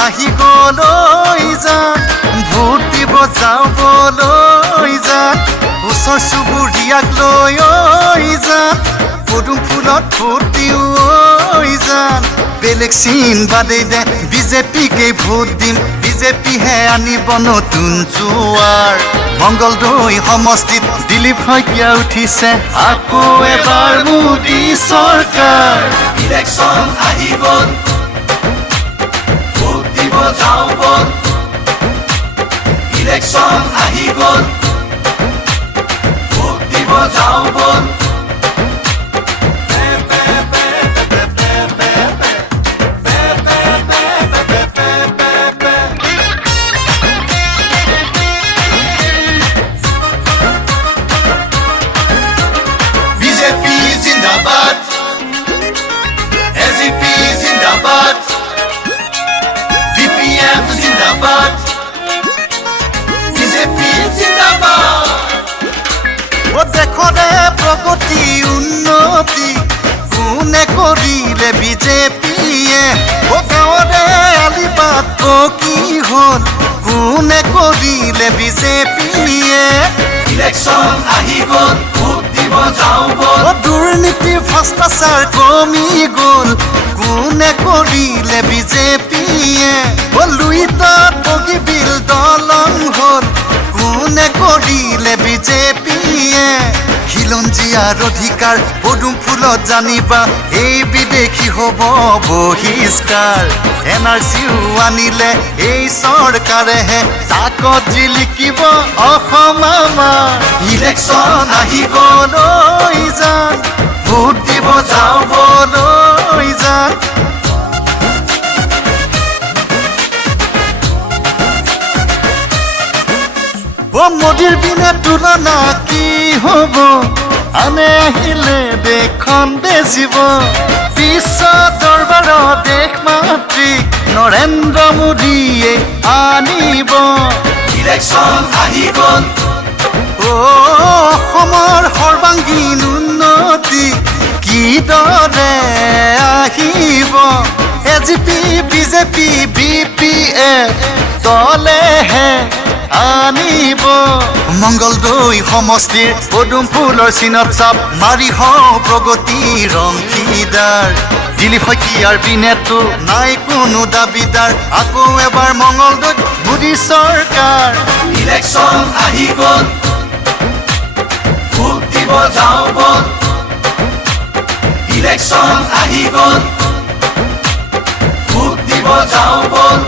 আহি গ'লৈ যান ভোট দিব যাওঁ ব'লৈ যান ওচৰ চুবুৰীয়াক লৈ যান পদুম ফুলত ভোট দিওঁ যান বেলেগ চিন বাদে দে বিজেপিকে ভোট দিম বিজেপিহে আনিব নতুন জোৱাৰ মংগলদৈ সমষ্টিত দিলীপ শইকীয়া উঠিছে আকৌ এবাৰ মোদী চৰকাৰ ইলেকশ্যন আহি গ'ল ভোট দিব যাওঁ বল ইলেকশ্যন আহি গ'ল ভোট দিব যাওঁ বল বিজেপি জিন্দাবাদ এজিপি জিন্দাবাদ বিপিএফ জিন্দাবাদ বিজেপি জিন্দাবাদ ও দেখৰে প্ৰগতি উন্নতি কোনে কৰিলে বিজেপিয়ে ও গাঁৱৰে আলিবাট কি হ'ল কোনে কৰিলে বিজেপিয়ে ইলেকশ্যন আহি গ'ল ভোট দিব যাওঁ বল ও দুৰ্নীতি ভ্ৰষ্টাচাৰ কমি গ'ল কোনে কৰিলে বিজেপিয়ে ও লুইতত বগীবিল দলং হ'ল কোনে কৰিলে বিজেপিয়ে খিলঞ্জীয়াৰ অধিকাৰ পদুম ফুলত জানিবা এই বিদেশী হ'ব বহিষ্কাৰ NRCও আনিলে এই চৰকাৰেহে তাকত জিলিকিব অসম আমাৰ ইলেকশ্যন আহি গ'লৈ যান ভোট দিব যাওঁ ব'লৈ যান ও মোদীৰ বিনা তুলনা কি হ'ব আনে আহিলে দেশখন বেচিব বিশ্ব দৰবাৰত দেশ মাতৃক নৰেন্দ্ৰ মোদীয়ে আনিব ইলেকশ্যন আহি গ'ল অসমৰ সৰ্বাংগীন উন্নতি কিদৰে আহিব এজিপি বিজেপি BPF দলেহে আনিব মংগলদৈ সমষ্টিৰ পদুম ফুলৰ চিনত চাপ মাৰি হওঁ প্ৰগতিৰ অংশীদাৰ দিলীপ শইকীয়াৰ বিনেতো নাই কোনো দাবীদাৰ আকৌ এবাৰ মংগলদৈত মোদী চৰকাৰ ইলেকশ্যন আহি গ'ল ভোট দিব যাওঁ বল ইলেকশ্যন আহি গ'ল ভোট দিব যাওঁ বল